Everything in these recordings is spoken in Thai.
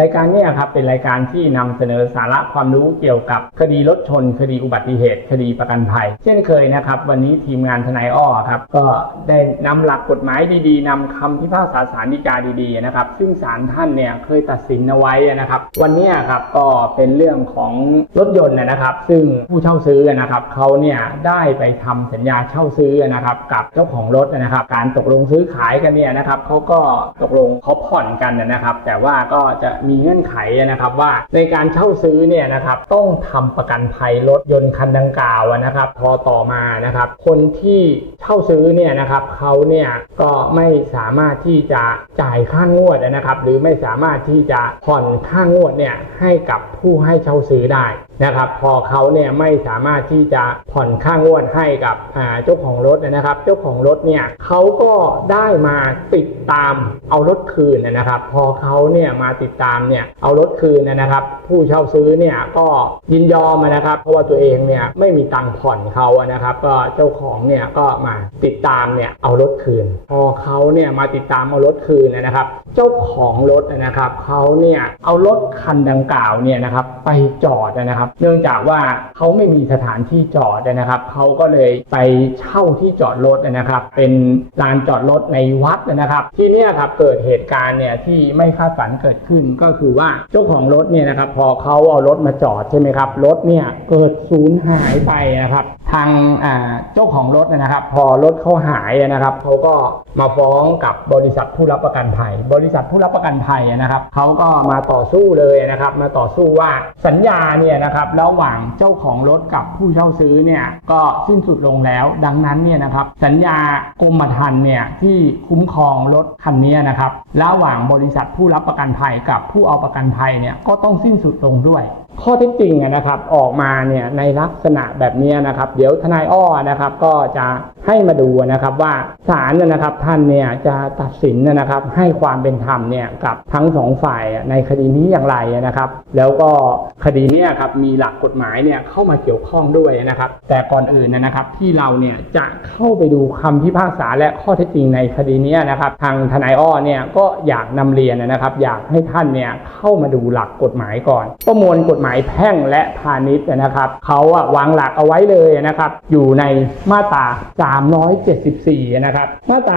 รายการนี้ครับเป็นรายการที่นำเสนอสาระความรู้เกี่ยวกับคดีรถชน คดีอุบัติเหตุ คดีประกันภัย เช่นเคยนะครับ วันนี้ทีมงานทนายอ้อครับก็ได้นำหลักกฎหมายดีๆนำคำพิพากษาสารดีกาดีๆนะครับ ซึ่งศาลท่านเนี่ยเคยตัดสินเอาไว้นะครับ วันนี้ครับก็เป็นเรื่องของรถยนต์นะครับ ซึ่งผู้เช่าซื้อนะครับเขาเนี่ยได้ไปทำสัญญาเช่าซื้อนะครับ กับเจ้าของรถนะครับ การตกลงซื้อขายกันเนี่ยนะครับเขาก็ตกลงเขาผ่อนกันนะครับ แต่ว่าก็จะมีเงื่อนไขนะครับว่าในการเช่าซื้อเนี่ยนะครับต้องทำประกันภัยรถยนต์คันดังกล่าวนะครับ พอต่อมานะครับ คนที่เช่าซื้อเนี่ยนะครับเขาเนี่ยก็ไม่สามารถที่จะจ่ายค่างวดนะครับ หรือไม่สามารถที่จะผ่อนค่างวดเนี่ยให้กับผู้ให้เช่าซื้อได้ นะครับ พอเขาเนี่ยไม่สามารถที่จะผ่อนค่างวดให้กับเจ้าของรถนะครับ เจ้าของรถเนี่ยเขาก็ได้มาติดตามเอารถคืนนะครับ พอเขาเนี่ยมาติดตามเนี่ยเอารถคืนนะครับ ผู้เช่าซื้อเนี่ยก็ยินยอมนะครับ เพราะว่าตัวเองเนี่ยไม่มีตังค์ผ่อนเขาอะนะครับ ก็เจ้าของเนี่ยก็มาติดตามเนี่ยเอารถคืน พอเขาเนี่ยมาติดตามเอารถคืนนะครับ เจ้าของรถนะครับเขาเนี่ยเอารถคันดังกล่าวเนี่ยนะครับไปจอดนะครับเนื่องจากว่าเขาไม่มีสถานที่จอดนะครับเขาก็เลยไปเช่าที่จอดรถนะครับ เป็นลานจอดรถในวัดนะครับ ที่นี่ครับเกิดเหตุการณ์เนี่ยที่ไม่คาดฝันเกิดขึ้นก็คือว่าเจ้าของรถเนี่ยนะครับพอเขาเอารถมาจอดใช่ไหมครับรถเนี่ยเกิดสูญหายไปนะครับ ทางเจ้าของรถนะครับ พอรถเขาหายนะครับเขาก็มาฟ้องกับบริษัทผู้รับประกันภัย บริษัทผู้รับประกันภัยนะครับเขาก็มาต่อสู้เลยนะครับ มาต่อสู้ว่าสัญญาเนี่ยนะครับระหว่างเจ้าของรถกับผู้เช่าซื้อเนี่ยก็สิ้นสุดลงแล้ว ดังนั้นเนี่ยนะครับสัญญากรมธรรม์เนี่ยที่คุ้มครองรถคันนี้นะครับระหว่างบริษัทผู้รับประกันภัยกับผู้เอาประกันภัยเนี่ยก็ต้องสิ้นสุดลงด้วย ข้อเท็จจริงนะครับออกมาเนี่ยในลักษณะแบบนี้นะครับ เดี๋ยวทนายอ้อนะครับก็จะให้มาดูนะครับว่าศาลนะครับท่านเนี่ยจะตัดสินนะครับให้ความเป็นธรรมเนี่ยกับทั้งสองฝ่ายในคดีนี้อย่างไรนะครับ แล้วก็คดีนี้ครับมีหลักกฎหมายเนี่ยเข้ามาเกี่ยวข้องด้วยนะครับ แต่ก่อนอื่นนะครับที่เราเนี่ยจะเข้าไปดูคำพิพากษาและข้อเท็จจริงในคดีนี้นะครับ ทางทนายอ้อเนี่ยก็อยากนำเรียนนะครับ อยากให้ท่านเนี่ยเข้ามาดูหลักกฎหมายก่อน ประมวลกฎหมายแพ่งและพาณิชย์นะครับเขาอะวางหลักเอาไว้เลยนะครับ อยู่ในมาตรา 374 นะครับ มาตรา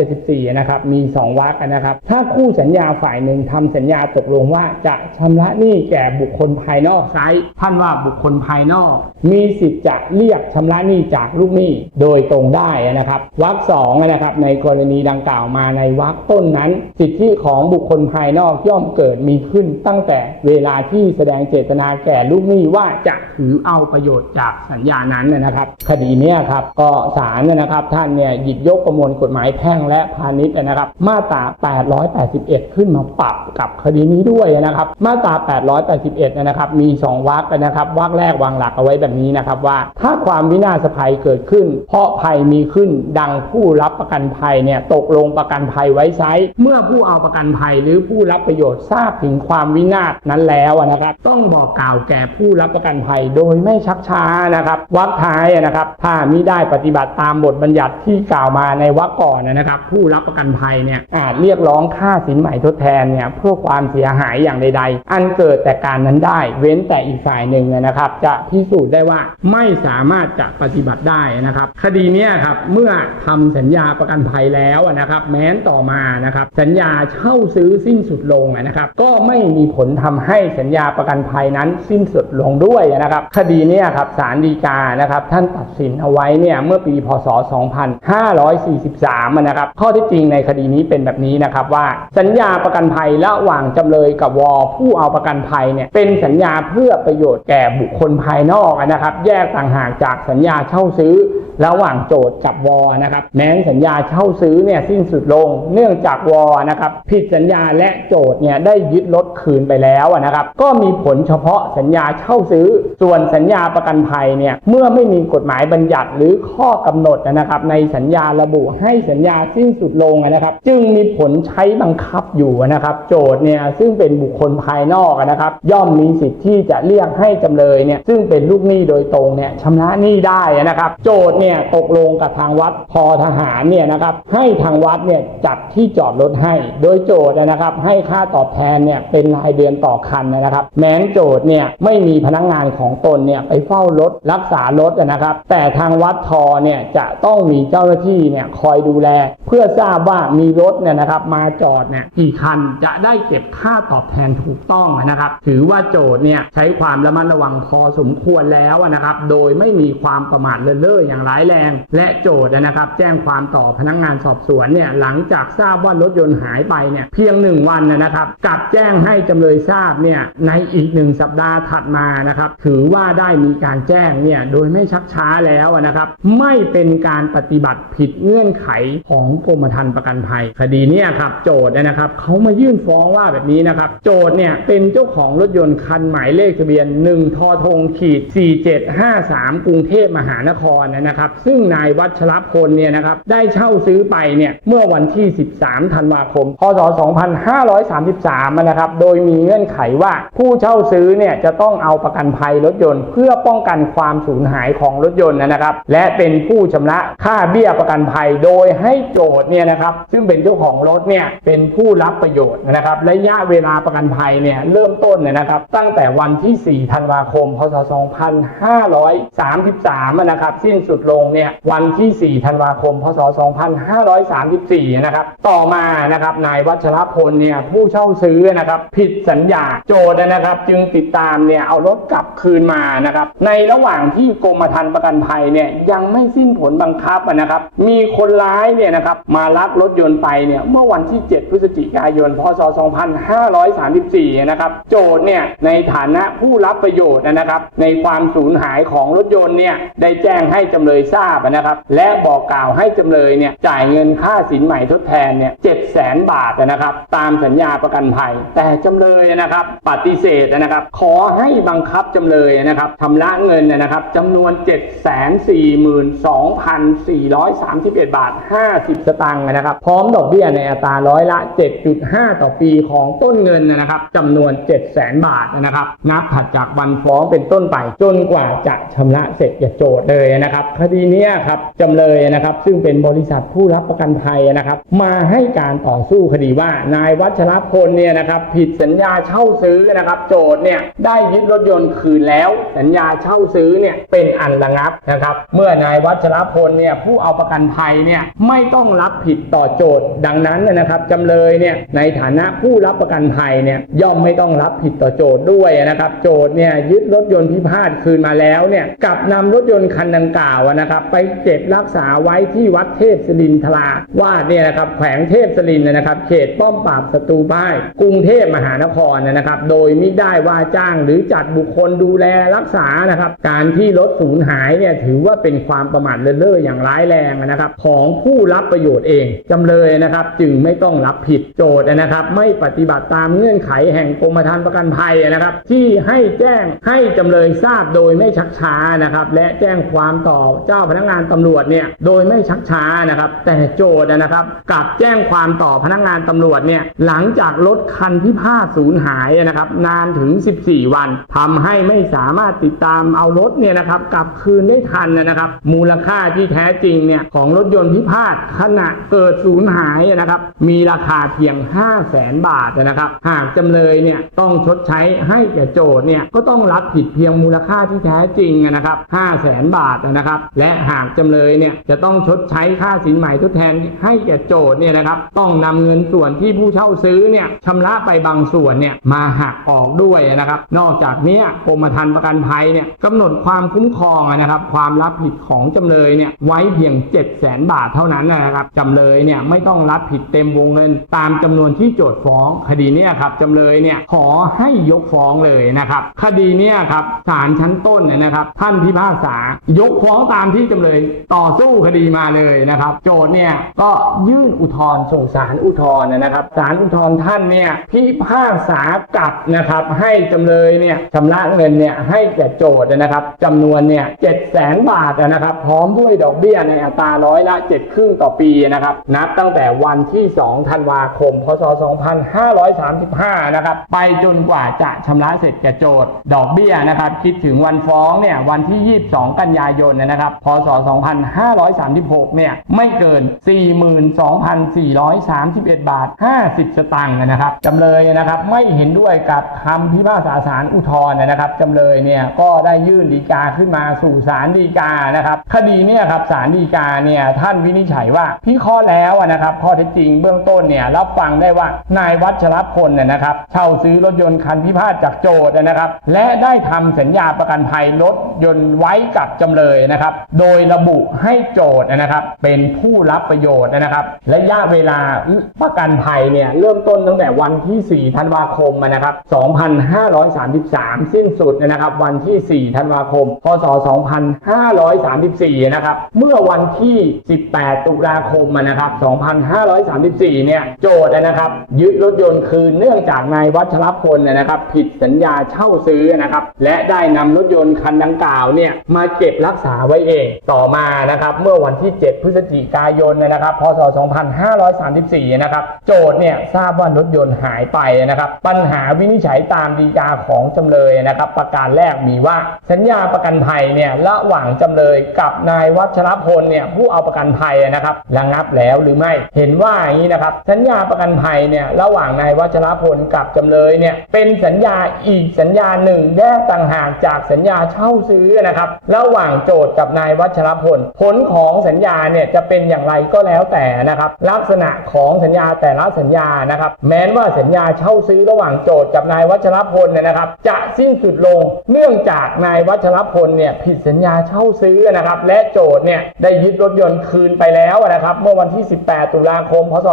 374 นะครับ มี 2วรรคนะครับ ถ้าคู่สัญญาฝ่ายหนึ่งทำสัญญาตกลงว่าจะชำระหนี้แก่บุคคลภายนอกไซส์ท่านว่าบุคคลภายนอก มีสิทธิ์จะเรียกชำระหนี้จากลูกหนี้โดยตรงได้นะครับวรรคสองนะครับ ในกรณีดังกล่าวมาในวรรคต้นนั้น สิทธิของบุคคลภายนอกย่อมเกิดมีขึ้นตั้งแต่เวลาที่แสดงเจตนาแก่ลูกหนี้ว่าจะถือเอาประโยชน์จากสัญญานั้นนะครับ คดีนี้ครับก็ศาลนะครับท่านเนี่ยหยิบยกประมวลกฎหมายแพ่งและพาณิชย์นะครับ มาตรา 881 ขึ้นมาปรับกับคดีนี้ด้วยนะครับ มาตรา 881 นะครับมี 2วรรคนะครับวรรคแรกวางหลักเอาไว้แบบนี้นะครับว่า ถ้าความวินาศภัยเกิดขึ้น เพราะภัยมีขึ้นดังผู้รับประกันภัยเนี่ยตกลงประกันภัยไว้ใช้ เมื่อผู้เอาประกันภัยหรือผู้รับประโยชน์ทราบถึงความวินาศนั้นแล้วนะครับ ต้องบอกกล่าวแก่ผู้รับประกันภัยโดยไม่ชักช้านะครับวรรคท้ายนะครับ ถ้ามิได้ปฏิบัติตามบทบัญญัติที่กล่าวมาในวรรคก่อนนะครับ ผู้รับประกันภัยเนี่ยอาจเรียกร้องค่าสินใหม่ทดแทนเนี่ยเพื่อความเสียหายอย่างใด ๆ อันเกิดแต่การนั้นได้ เว้นแต่อีกฝ่ายหนึ่งนะครับ จะพิสูจน์ได้ว่าไม่สามารถจะปฏิบัติได้นะครับ คดีเนี้ยครับเมื่อทำสัญญาประกันภัยแล้วนะครับ แม้นต่อมานะครับ สัญญาเช่าซื้อสิ้นสุดลงนะครับ ก็ไม่มีผลทำให้สัญญาประกันภัยนั้นสิ้นสุดลงด้วยนะครับ คดีนี้ครับศาลฎีกานะครับท่านตัดสินเอาไว้เนี่ยเมื่อปีพศ 2543นะครับข้อที่จริงในคดีนี้เป็นแบบนี้นะครับว่า สัญญาประกันภัยระหว่างจำเลยกับวอผู้เอาประกันภัยเนี่ยเป็นสัญญาเพื่อประโยชน์แก่บุคคลภายนอกนะครับ แยกต่างหากจากสัญญาเช่าซื้อระหว่างโจทย์กับวอนะครับแม้นสัญญาเช่าซื้อเนี่ยสิ้นสุดลง เนื่องจากวอนะครับผิดสัญญาและโจทย์เนี่ยได้ยึดรถคืนไปแล้วนะครับ ก็มีผลเฉพาะสัญญาเช่าซื้อ ส่วนสัญญาประกันภัยเนี่ยเมื่อไม่มีกฎหมายบัญญัติหรือข้อกำหนดนะครับ ในสัญญาระบุให้สัญญาสิ้นสุดลงนะครับ จึงมีผลใช้บังคับอยู่นะครับ โจทย์เนี่ยซึ่งเป็นบุคคลภายนอกนะครับ ย่อมมีสิทธิ์ที่จะเรียกให้จำเลยเนี่ยซึ่งเป็นลูกหนี้โดยตรงเนี่ยชำระหนี้ได้นะครับ โจทย์เนี่ยตกลงกับทางวัดพอทหารเนี่ยนะครับให้ทางวัดเนี่ยจัดที่จอดรถให้ โดยโจทย์นะครับให้ค่าตอบแทนเนี่ยเป็นรายเดือนต่อคันนะครับ แม้นโจทย์เนี่ยไม่มีพนักงานของตนเนี่ยไปเฝ้ารถรักษารถนะครับ แต่ทางวัดทอเนี่ยจะต้องมีเจ้าหน้าที่เนี่ยคอยดูแล เพื่อทราบว่ามีรถเนี่ยนะครับมาจอดเนี่ยกี่คันจะได้เก็บค่าตอบแทนถูกต้องนะครับ ถือว่าโจทย์เนี่ยใช้ความระมัดระวังพอสมควรแล้วนะครับ โดยไม่มีความประมาทเลินเล่ออย่างร้ายแรง และโจทย์นะครับ แจ้งความต่อพนักงานสอบสวนเนี่ยหลังจากทราบว่ารถยนต์หายไปเนี่ยเพียงหนึ่งวันนะครับกลับแจ้งให้จำเลยทราบเนี่ยในอีกหนึ่งสัปดาห์ถัดมานะครับถือว่าได้มีการแจ้งเนี่ยโดยไม่ชักช้าแล้วนะครับไม่เป็นการปฏิบัติผิดเงื่อนไขของกรมธรรม์ประกันภัย คดีเนี้ครับโจทย์นะครับเขามายื่นฟ้องว่าแบบนี้นะครับโจทย์เนี่ยเป็นเจ้าของรถยนต์คันหมายเลขทะเบียน 1 ทอทงขีด 4753 กรุงเทพมหานครนะครับซึ่งนายวัชรพลเนี่ยนะครับได้เช่าซื้อไปเนี่ยเมื่อวันที่ 13 ธันวาคม พศ 2533 นะครับโดยมีเงื่อนไขว่าผู้เช่าซื้อเนี่ยจะต้องเอาประกันภัยรถยนต์ เพื่อป้องกันความสูญหายของรถยนต์นะครับ และเป็นผู้ชำระค่าเบี้ยประกันภัยโดยให้โจทย์เนี่ยนะครับซึ่งเป็นเจ้าของรถเนี่ยเป็นผู้รับประโยชน์นะครับระยะเวลาประกันภัยเนี่ยเริ่มต้นเนี่ยนะครับตั้งแต่วันที่ 4 ธันวาคม พศ 2533 นะครับสิ้นสุดลงเนี่ยวันที่ 4 ธันวาคม พศ 2534 นะครับต่อมานะครับนายวัชรพลเนี่ยผู้เช่าซื้อนะครับผิดสัญญาโจทย์นะครับจึงติดตามเนี่ยเอารถกลับคืนมานะครับ ในระหว่างที่กรมธรรม์ประกันภัยเนี่ยยังไม่สิ้นผลบังคับนะครับ มีคนร้ายเนี่ยนะครับมาลักรถยนต์ไปเนี่ยเมื่อวันที่ 7 พฤศจิกายน พศ 2534 นะครับ โจทย์เนี่ยในฐานะผู้รับประโยชน์นะครับ ในความสูญหายของรถยนต์เนี่ยได้แจ้งให้จำเลยทราบนะครับ และบอกกล่าวให้จำเลยเนี่ยจ่ายเงินค่าสินใหม่ทดแทนเนี่ย7แสนบาทนะครับ ตามสัญญาประกันภัย แต่จำเลยนะครับ ปฏิเสธนะครับขอให้บังคับจำเลยนะครับชำระเงินนะครับจำนวน 7 4 2 4 3 1 บาท 50 สตางค์นะครับ พร้อมดอกเบี้ยในอัตราร้อยละ 7.5 ต่อปีของต้นเงินนะครับจำนวน7 0 0 0 0 บาทนะครับ นับถัดจากวันฟ้องเป็นต้นไป จนกว่าจะชำระเสร็จอย่าโจทย์เลยนะครับ คดีนี้ครับจำเลยนะครับ ซึ่งเป็นบริษัทผู้รับประกันภัยนะครับ มาให้การต่อสู้คดีว่านายวัชรพลเนี่ยนะครับ ผิดสัญญาเช่าซื้อนะครับ โจทย์เนี่ยได้ยึดรถยนต์คืนแล้ว สัญญาเช่าซื้อเนี่ยเป็นอันระงับนะครับ เมื่อนายวัชรพลเนี่ยผู้เอาประกันภัยเนี่ยไม่ต้องรับผิดต่อโจทย์ดังนั้นนะครับจำเลยเนี่ยในฐานะผู้รับประกันภัยเนี่ยย่อมไม่ต้องรับผิดต่อโจทย์ด้วยนะครับ โจทย์เนี่ยยึดรถยนต์พิพาทคืนมาแล้วเนี่ยกับนำรถยนต์คันดังกล่าวนะครับ ไปเก็บรักษาไว้ที่วัดเทพศรินทราวาดเนี่ยนะครับแขวงเทพศรินนะครับ เขตป้อมปราบศัตรูป้ายกรุงเทพมหานครนะครับ โดยมิได้ว่าจ้างหรือจัดบุคคลดูแลรักษานะครับ การที่รถสูญหายเนี่ยถือว่าเป็นความประมาทเลินเล่ออย่างร้ายแรงนะครับ ของผู้รับประโยชน์เองจำเลยนะครับ จึงไม่ต้องรับผิดโจทย์นะครับ ไม่ปฏิบัติตามเงื่อนไขแห่งกรมธรรม์ประกันภัยนะครับ ที่ให้แจ้งให้จำเลยทราบโดยไม่ชักช้านะครับ และแจ้งความต่อเจ้าพนักงานตำรวจเนี่ยโดยไม่ชักช้านะครับ แต่โจทย์นะครับกลับแจ้งความต่อพนักงานตำรวจเนี่ยหลังจากรถคันพิพาสูญหายนะครับ นานถึงง 14 วันทำให้ไม่สามารถติดตามเอารถเนี่ยนะครับกลับคืนได้ทันนะครับ มูลค่าที่แท้จริงเนี่ยของรถยนต์พิพาทขณะเกิดสูญหายนะครับ มีราคาเพียง 5 0 0แสนบาทนะครับ หากจำเลยเนี่ยต้องชดใช้ให้แก่โจทย์เนี่ยก็ต้องรับผิดเพียงมูลค่าที่แท้จริงนะครับ5 0 0แสนบาทนะครับ และหากจำเลยเนี่ยจะต้องชดใช้ค่าสินใหม่ทดแทนให้แก่โจทย์เนี่ยนะครับ ต้องนำเงินส่วนที่ผู้เช่าซื้อเนี่ยชำระไปบางส่วนเนี่ยมาหักออกด้วยนะครับ นอกจากนี้กรมธรรม์ประกันภัยเนี่ยกำหนดความคุ้มครองนะครับ ความรับผิดของจำเลยเนี่ยไว้เพียง 7 0 0 0 0 0 บาทเท่านั้นนะครับจำเลยเนี่ยไม่ต้องรับผิดเต็มวงเงิน ตามจำนวนที่โจทก์ฟ้องคดีนี่ยครับจำเลยเนี่ยขอให้ยกฟ้องเลยนะครับ คดีนี่ยครับศาลชั้นต้นเนี่ยนะครับ ท่านพิพากษายกฟ้องตามที่จำเลยต่อสู้คดีมาเลยนะครับ โจทย์เนี่ยก็ยื่นอุทธรณ์ส่งศาลอุทธรณ์นะครับศาลอุทธรณ์ท่านเนี่ยพิพากษากลับนะครับให้ให้จำเลยเนี่ยชำระเงินเนี่ยให้แก่โจทย์นะครับจำนวนเนี่ยเจ็ดแสนบาทนะครับ พร้อมด้วยดอกเบี้ยในอัตราร้อยละเจ็ดครึ่งต่อปีนะครับ นับตั้งแต่วันที่2ธันวาคม พศ 2535 นะครับ ไปจนกว่าจะชำระเสร็จแก่โจทย์ ดอกเบี้ยนะครับ คิดถึงวันฟ้องเนี่ยวันที่ 22 กันยายนนะครับ พศ 2536 เนี่ยไม่เกิน 42,431 บาท 50 สตางค์นะครับจำเลยนะครับไม่เห็นด้วยกับคำพิพากษาศาลอุทธรณ์นะครับจำเลยเนี่ยก็ได้ยื่นฎีกาขึ้นมาสู่ศาลฎีกานะครับ คดีเนี่ยครับศาลฎีกาเนี่ยท่านวินิจฉัยว่าพิเคราะห์แล้วนะครับข้อเท็จจริงเบื้องต้นเนี่ยรับฟังได้ว่านายวัชรพลเนี่ยนะครับเช่าซื้อรถยนต์คันพิพาทจากโจทย์นะครับ และได้ทำสัญญาประกันภัยรถยนต์ไว้กับจำเลยนะครับ โดยระบุให้โจทย์นะครับ เป็นผู้รับประโยชน์นะครับระยะเวลาประกันภัยเนี่ยเริ่มต้นตั้งแต่วันที่ 4 ธันวาคมนะครับ2533 สิ้นสุดนะครับวันที่ 4 ธันวาคม พศ 2534 นะครับ เมื่อวันที่ 18 ตุลาคมนะครับ 2534 เนี่ย โจทย์นะครับ ยึดรถยนต์คืนเนื่องจากนายวัชรพลนะครับ ผิดสัญญาเช่าซื้อนะครับ และได้นำรถยนต์คันดังกล่าวเนี่ย มาเก็บรักษาไว้เอง ต่อมานะครับ เมื่อวันที่ 7 พฤศจิกายนนะครับ พศ 2534 นะครับ โจทย์เนี่ยทราบว่ารถยนต์หายไปนะครับ ปัญหาวินิจฉัยตามฎีกาของจำเลยนะครับ ประการแรกมีว่าสัญญาประกันภัยเนี่ยระหว่างจำเลยกับนายวัชรพลเนี่ยผู้เอาประกันภัยนะครับระงับแล้วหรือไม่เห็นว่าอย่างนี้นะครับ สัญญาประกันภัยเนี่ยระหว่างนายวัชรพลกับจำเลยเนี่ยเป็นสัญญาอีกสัญญาหนึ่งแยกต่างหากจากสัญญาเช่าซื้อนะครับระหว่างโจทย์กับนายวัชรพล ผลของสัญญาเนี่ยจะเป็นอย่างไรก็แล้วแต่นะครับลักษณะของสัญญาแต่ละสัญญานะครับแม้นว่าสัญญาเช่าซื้อระหว่างโจทย์กับนายวัชรพลเนี่ยนะครับ จะสิ้นสุดลงเนื่องจากนายวัชรพลเนี่ยผิดสัญญาเช่าซื้อนะครับ และโจทย์เนี่ยได้ยึดรถยนต์คืนไปแล้วนะครับ เมื่อวันที่ 18 ตุลาคม พศ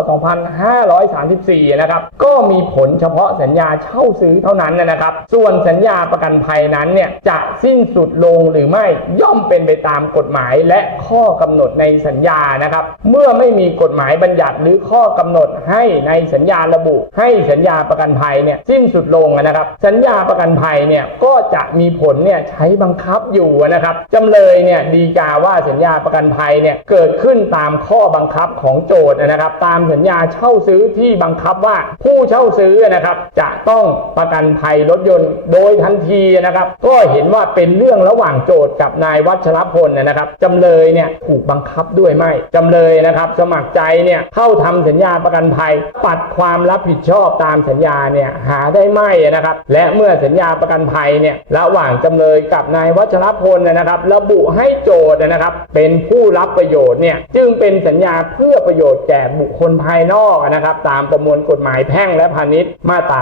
2534 นะครับ ก็มีผลเฉพาะสัญญาเช่าซื้อเท่านั้นนะครับ ส่วนสัญญาประกันภัยนั้นเนี่ยจะสิ้นสุดลงหรือไม่ย่อมเป็นไปตามกฎหมายและข้อกำหนดในสัญญานะครับ เมื่อไม่มีกฎหมายบัญญัติหรือข้อกำหนดให้ในสัญญาระบุ ให้สัญญาประกันภัยเนี่ยสิ้นสุดลงนะครับสัญญาประกันภัยเนี่ยก็จะมีผลเนี่ยใช้บังคับอยู่นะครับจำเลยเนี่ยดีกาว่าสัญญาประกันภัยเนี่ยเกิดขึ้นตามข้อบังคับของโจทย์นะครับ ตามสัญญาเช่าซื้อที่บังคับว่าผู้เช่าซื้อนะครับจะต้องประกันภัยรถยนต์โดยทันทีนะครับก็เห็นว่าเป็นเรื่องระหว่างโจทย์กับนายวัชรพลนะครับจำเลยเนี่ยถูกบังคับด้วยไหมจำเลยนะครับสมัครใจเนี่ยเข้าทำสัญญาประกันภัย ปัดความรับผิดชอบตามสัญญาเนี่ยหาได้ไหมนะครับและเมื่อสัญญาประกันภัยเนี่ยระหว่างจำเลยกับนายวัชรพลนะครับ ระบุให้โจทย์นะครับ เป็นผู้รับประโยชน์เนี่ยจึงเป็นสัญญาเพื่อประโยชน์แก่บุคคลภายนอกนะครับตามประมวลกฎหมายแพ่งและพาณิชย์มาตรา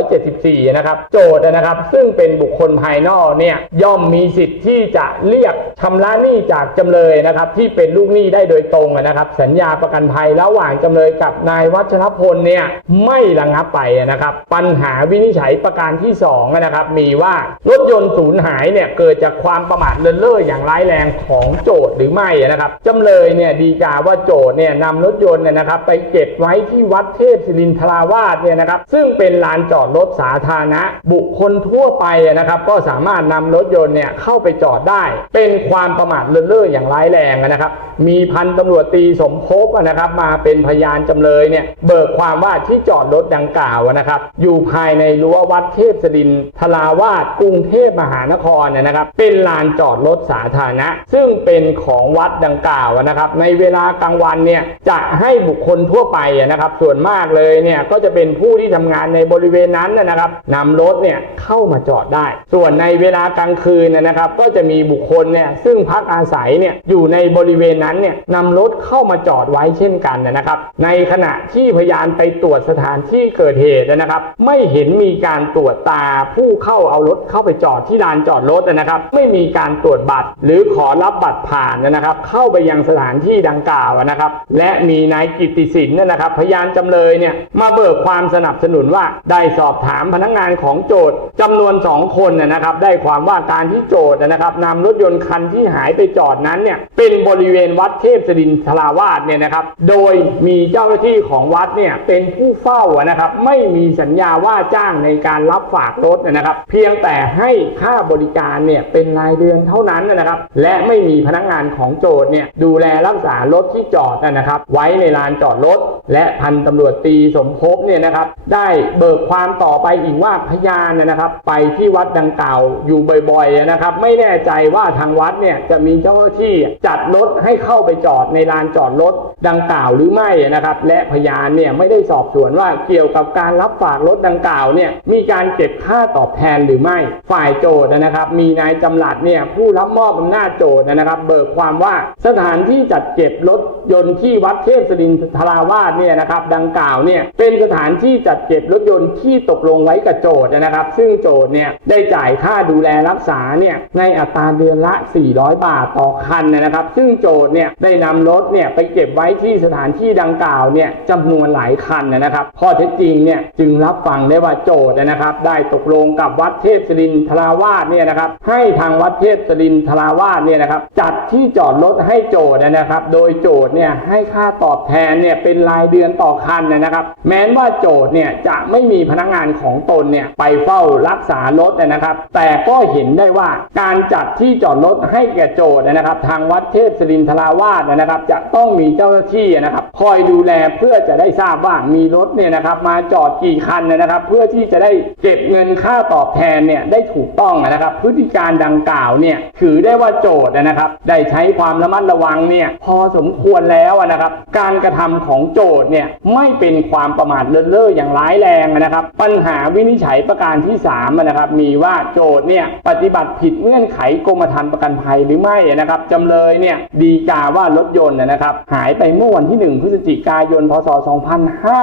374 นะครับ โจทย์นะครับ ซึ่งเป็นบุคคลภายนอกเนี่ยย่อมมีสิทธิ์ที่จะเรียกชำระหนี้จากจำเลยนะครับ ที่เป็นลูกหนี้ได้โดยตรงนะครับ สัญญาประกันภัยระหว่างจำเลยกับนายวัชรพลเนี่ยไม่ระงับไปนะครับ ปัญหาวินิจฉัยประการที่2นะครับมีว่ารถยนต์สูญหายเนี่ยเกิดจากความประมาทเลินเล่ออย่างร้ายแรงของโจทย์หรือไม่นะครับจำเลยเนี่ยดีกาว่าโจทย์เนี่ยนำรถยนต์เนี่ยนะครับไปเก็บไว้ที่วัดเทพศิรินทราวาสเนี่ยนะครับซึ่งเป็นลานจอดรถสาธารณะ บุคคลทั่วไปนะครับก็สามารถนำรถยนต์เนี่ยเข้าไปจอดได้ เป็นความประมาทเลินเล่ออย่างร้ายแรงนะครับมีพันตำรวจตีสมภพนะครับมาเป็นพยานจำเลยเนี่ยเบิกความว่าที่จอดรถดังกล่าวนะครับอยู่ภายในรัววัดเทพศรินทราวาสกรุงเทพมหานครเนี่ยนะครับ เป็นลานจอดรถสาธารณะ ซึ่งเป็นของวัดดังกล่าวนะครับ ในเวลากลางวันเนี่ยจะให้บุคคลทั่วไปนะครับ ส่วนมากเลยเนี่ยก็จะเป็นผู้ที่ทำงานในบริเวณนั้นนะครับนำรถเนี่ยเข้ามาจอดได้ ส่วนในเวลากลางคืนนะครับ ก็จะมีบุคคลเนี่ยซึ่งพักอาศัยเนี่ยอยู่ในบริเวณนั้นเนี่ยนำรถเข้ามาจอดไว้เช่นกันนะครับ ในขณะที่พยานไปตรวจสถานที่เกิดเหตุนะครับ ไม่เห็นมีการตรวจตาผู้เข้าเอารถเข้าไปจอดที่ลานจอดรถนะครับ ไม่มีการตรวจบัตร หรือขอรับบัตรผ่านนะครับ เข้าไปยังสถานที่ดังกล่าวนะครับ และมีนายกิตติสินนะครับ พยานจำเลยเนี่ยมาเบิกความสนับสนุนว่าได้สอบถามพนักงานของโจทย์จำนวน 2 คนนะนะครับ ได้ความว่าการที่โจทย์นะครับนำรถยนต์คันที่หายไปจอดนั้นเนี่ยเป็นบริเวณวัดเทพศรินทราวาสเนี่ยนะครับ โดยมีเจ้าหน้าที่ของวัดเนี่ยเป็นผู้เฝ้านะครับ ไม่มีสัญญาว่าจ้างในการรับฝากรถนะครับ เพียงแต่ให้ค่าบริการเนี่ยเป็นรายเดือนเท่านั้นนะครับ และไม่มีพนักงานของโจทย์เนี่ยดูแลรักษารถที่จอดนะครับ ไว้ในลานจอดรถ และพันตำรวจตีสมภพเนี่ยนะครับ ได้เบิกความต่อไปอีกว่าพยานนะครับ ไปที่วัดดังกล่าวอยู่บ่อยๆนะครับ ไม่แน่ใจว่าทางวัดเนี่ยจะมีเจ้าหน้าที่จัดรถให้เข้าไปจอดในลานจอดรถดังกล่าวหรือไม่นะครับ และพยานเนี่ยไม่ได้สอบสวนว่าเกี่ยวกับการรับฝากรถดังกล่าวเนี่ยมีการเก็บค่าตอบแทนหรือไม่ฝ่ายโจทย์นะครับ มีนายจำหลัดเนี่ยผู้รับมอบอำนาจโจทย์นะครับ เบิกความว่าสถานที่จัดเก็บรถยนต์ที่วัดเทพศรินทราวาสเนี่ยนะครับดังกล่าวเนี่ยเป็นสถานที่จัดเก็บรถยนต์ที่ตกลงไว้กับโจทย์นะครับ ซึ่งโจทย์เนี่ยได้จ่ายค่าดูแลรักษาเนี่ยในอัตราเดือนละ 400 บาทต่อคันนะครับ ซึ่งโจทย์เนี่ยได้นำรถเนี่ยไปเก็บไว้ที่สถานที่ดังกล่าวเนี่ยจำนวนหลายคันนะครับ ข้อเท็จจริงเนี่ยจึงรับฟังได้ว่าโจทย์นะครับ ได้ตกลงกับวัดเทพศรินทราวาสเนี่ยนะครับ ให้ทางวัดเทพศรินทราวาสเนี่ยนะครับ จัดที่จอดรถให้โจทย์นะครับ โดยโจทย์เนี่ยให้ค่าตอบแทนเนี่ยเป็นรายเดือนต่อคันนะครับ แม้ว่าโจทย์เนี่ยจะไม่มีพนักงานของตนเนี่ยไปเฝ้ารักษารถนะครับ แต่ก็เห็นได้ว่าการจัดที่จอดรถให้แก่โจทย์นะครับ ทางวัดเทพศรินทราวาสนะครับ จะต้องมีเจ้าหน้าที่นะครับ คอยดูแลเพื่อจะได้ทราบว่ามีรถเนี่ยนะครับ มาจอดกี่คันนะครับ เพื่อที่จะได้เก็บเงินค่าตอบแทนเนี่ยได้ถูกต้องนะครับ พฤติการดังกล่าวเนี่ยถือได้ว่าโจทย์นะครับ ได้ใช้ความระมัดระวังเนี่ยพอสมควรแล้วนะครับ การกระทำของโจทย์เนี่ยไม่เป็นความประมาทเลินเล่ออย่างร้ายแรงนะครับ ปัญหาวินิจฉัยประการที่3นะครับ มีว่าโจทย์เนี่ยปฏิบัติผิดเงื่อนไขกรมธรรม์ประกันภัยหรือไม่นะครับจำเลยเนี่ยดีกาว่ารถยนต์นะครับ หายไปเมื่อวันที่ 1 พฤศจิกายน พศ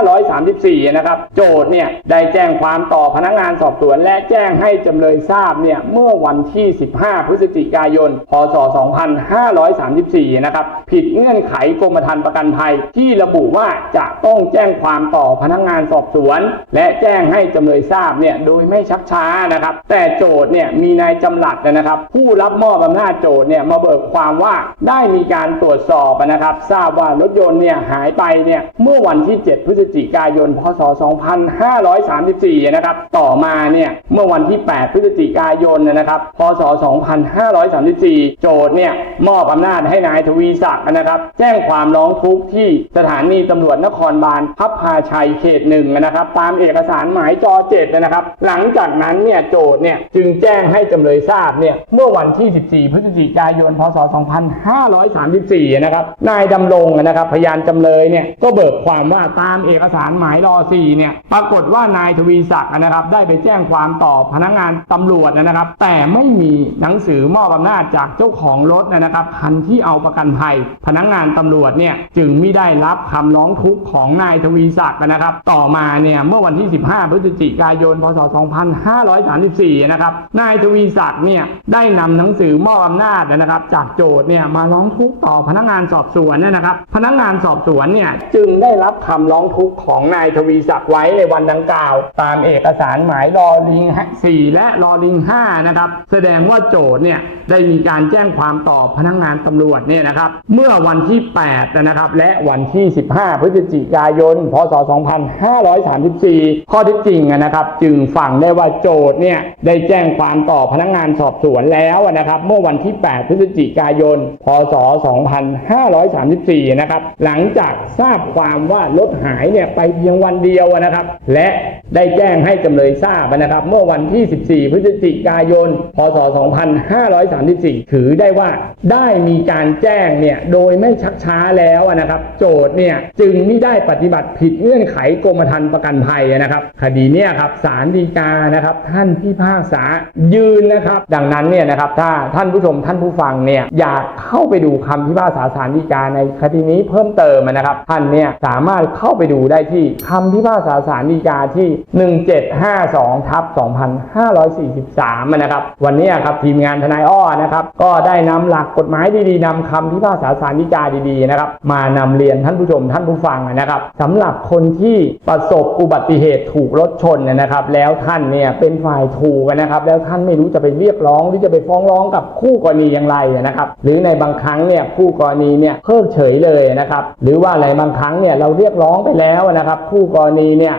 2534 นะครับ โจทย์เนี่ยได้แจ้งความามต่อพนักงานสอบสวนและแจ้งให้จำเลยทราบเนี่ยเมื่อวันที่ 15 พฤศจิกายน พศ 2534 นะครับ ผิดเงื่อนไขกรมธรรม์ประกันภัย ที่ระบุว่าจะต้องแจ้งความต่อพนักงานสอบสวน และแจ้งให้จำเลยทราบเนี่ยโดยไม่ชักช้านะครับ แต่โจทย์เนี่ยมีนายจำหลัดนะครับ ผู้รับมอบอำนาจโจทย์เนี่ยมาเบิกความว่าได้มีการตรวจสอบนะครับ ทราบว่ารถยนต์เนี่ยหายไปเนี่ยเมื่อวันที่ 7 พฤศจิกายน พศ 2534นะครับ ต่อมาเนี่ยเมื่อวันที่ 8 พฤศจิกายนนะครับ พศ 2534 โจทย์เนี่ยมอบอำนาจให้นายทวีศักดิ์นะครับ แจ้งความร้องทุกข์ที่สถานีตำรวจนครบาลพับพาชัยเขตหนึ่งนะครับ ตามเอกสารหมายจอเจ็ดนะครับ หลังจากนั้นเนี่ยโจทย์เนี่ยจึงแจ้งให้จำเลยทราบเนี่ยเมื่อวันที่ 14 พฤศจิกายน พศ 2534 นะครับ นายดำรงนะครับพยานจำเลยเนี่ยก็เบิกความว่าตามเอกสารหมายรอ4เนี่ยปรากฏว่านายทวีศักดิ์นะครับ ได้ไปแจ้งความต่อพนักงานตำรวจนะครับ แต่ไม่มีหนังสือมอบอำนาจจากเจ้าของรถนะครับคันที่เอาประกันภัย พนักงานตำรวจเนี่ยจึงไม่ได้รับคำร้องทุกข์ของนายทวีศักดิ์นะครับ ต่อมาเนี่ยเมื่อวันที่ 15 พฤศจิกายน พศ 2534 นะครับนายทวีศักดิ์เนี่ยได้นำหนังสือมอบอำนาจนะครับ จากโจทย์เนี่ยมาร้องทุกข์ต่อพนักงานสอบสวนนะครับ พนักงานสอบสวนเนี่ยจึงได้รับคำร้องทุกข์ของนายทวีศักดิ์ไว้ในวันดังกล่าวตามเเอกสารหมายรอลิง4และรอลิง5นะครับแสดงว่าโจทย์เนี่ยได้มีการแจ้งความต่อพนักงานตำรวจเนี่ยนะครับเมื่อวันที่8นะครับและวันที่ 15 พฤศจิกายน พศ 2534 ข้อท็จจริงนะครับจึงฟังได้ว่าโจทย์เนี่ยได้แจ้งความต่อพนักงานสอบสวนแล้วนะครับเมื่อวันที่ 8 พฤศจิกายน พศ 2534 นะครับหลังจากทราบความว่ารถหายเนี่ยไปเพียงวันเดียวนะครับ และได้แจ้งให้จำเลยทราบนะครับ เมื่อวันที่ 14 พฤศจิกายน พศ 2534 ถือได้ว่าได้มีการแจ้งเนี่ยโดยไม่ชักช้าแล้วนะครับ โจทย์เนี่ยจึงไม่ได้ปฏิบัติผิดเงื่อนไขกรมธรรม์ประกันภัยนะครับ คดีเนี่ยครับศาลฎีกานะครับ ท่านพิพากษายืนนะครับ ดังนั้นเนี่ยนะครับถ้าท่านผู้ชมท่านผู้ฟังเนี่ยอยากเข้าไปดูคำพิพากษาศาลฎีกาในคดีนี้เพิ่มเติมนะครับ ท่านเนี่ยสามารถเข้าไปดูได้ที่คำพิพากษาศาลฎีกาที่1752ทับ2543นะครับ วันนี้ครับทีมงานทนายอ้อนะครับ ก็ได้นำหลักกฎหมายดีๆนำคำพิพากษาศาลฎีกาดีๆนะครับ มานำเรียนท่านผู้ชมท่านผู้ฟังนะครับสำหรับคนที่ประสบอุบัติเหตุถูกรถชนนะครับ แล้วท่านเนี่ยเป็นฝ่ายถูกนะครับ แล้วท่านไม่รู้จะไปเรียกร้องหรือจะไปฟ้องร้องกับคู่กรณีอย่างไรนะครับ หรือในบางครั้งเนี่ยคู่กรณีเนี่ยเพิกเฉยเลยนะครับ หรือว่าอะไรบางครั้งเนี่ยเราเรียกร้องไปแล้วนะครับ คู่กรณีเนี่ย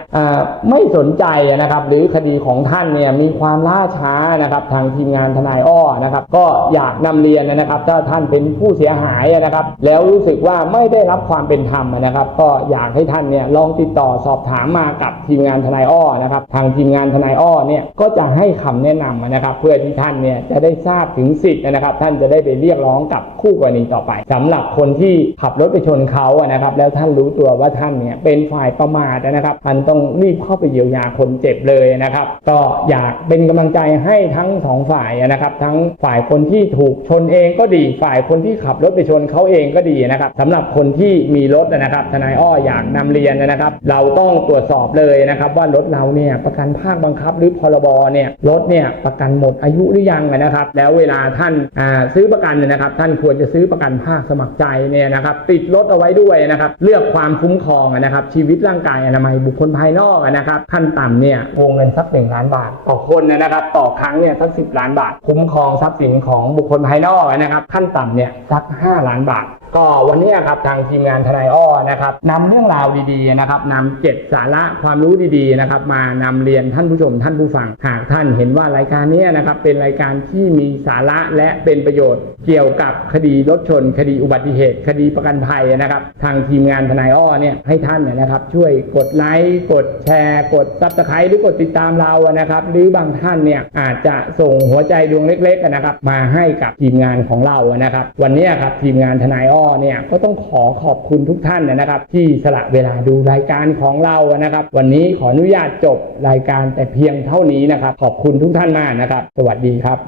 ไม่สนใจนะครับ หรือคดีของท่านเนี่ยมีความล่าช้านะครับ ทางทีมงานทนายอ้อนะครับ ก็อยากนำเรียนนะครับ ถ้าท่านเป็นผู้เสียหายนะครับ แล้วรู้สึกว่าไม่ได้รับความเป็นธรรมนะครับ ก็อยากให้ท่านเนี่ยลองติดต่อสอบถามมากับทีมงานทนายอ้อนะครับ ทางทีมงานทนายอ้อเนี่ยก็จะให้คำแนะนำนะครับ เพื่อที่ท่านเนี่ยจะได้ทราบถึงสิทธิ์นะครับ ท่านจะได้ไปเรียกร้องกับคู่กรณีต่อไปสำหรับคนที่ขับรถไปชนเขาอะนะครับ แล้วท่านรู้ตัวว่าท่านเนี่ยเป็นฝ่ายประมาทนะครับท่านต้องรีบเข้าไปเยียวยาคนเจ็บเลยนะครับ ก็อยากเป็นกำลังใจให้ทั้งสองฝ่ายนะครับ ทั้งฝ่ายคนที่ถูกชนเองก็ดีฝ่ายคนที่ขับรถไปชนเขาเองก็ดีนะครับสำหรับคนที่มีรถนะครับ ทนายอ้ออยากนำเรียนนะครับ เราต้องตรวจสอบเลยนะครับ ว่ารถเราเนี่ยประกันภาคบังคับ หรือพรบเนี่ยรถเนี่ยประกันหมดอายุหรือยังนะครับ แล้วเวลาท่านาซื้อประกันเนี่ยนะครับ ท่านควรจะซื้อประกันภาคสมัครใจเนี่ยนะครับ ติดรถเอาไว้ด้วยนะครับ เลือกความคุ้มครองนะครับ ชีวิตร่างกายอนามัยบุคคลภายนอกนะครับ ขั้นต่ำเนี่ยวงเงินสักหนึ่งล้านบาท ต่อคนนะครับ ต่อครั้งเนี่ยสักสิบล้านบาท คุ้มครองทรัพย์สินของบุคคลภายนอกนะครับ ขั้นต่ำเนี่ยสัก 5 ล้านบาท ก็วันนี้ครับทางทีมงานทนายอ้อนะครับนำเรื่องราวดีๆนะครับนำเจ็ดสาระความรู้ดีๆนะครับ มานำเรียนท่านผู้ชมท่านผู้ฟัง หากท่านเห็นว่ารายการนี้นะครับเป็นรายการที่มีสาระและเป็นประโยชน์ เกี่ยวกับคดีรถชน คดีอุบัติเหตุ คดีประกันภัยนะครับ ทางทีมงานทนายอ้อเนี่ยให้ท่านเนี่ยนะครับ ช่วยกดไลค์กดแชร์ กดซับสไครต์หรือกดติดตามเรานะครับ หรือบางท่านเนี่ยอาจจะส่งหัวใจดวงเล็กๆนะครับ มาให้กับทีมงานของเรานะครับ วันนี้ครับทีมงานทนายอ้อ็เนี่ยก็ต้องขอขอบคุณทุกท่านนะครับ ที่สละเวลาดูรายการของเรานะครับ วันนี้ขออนุญาตจบรายการแต่เพียงเท่านี้นะครับ ขอบคุณทุกท่านมากนะครับ สวัสดีครับ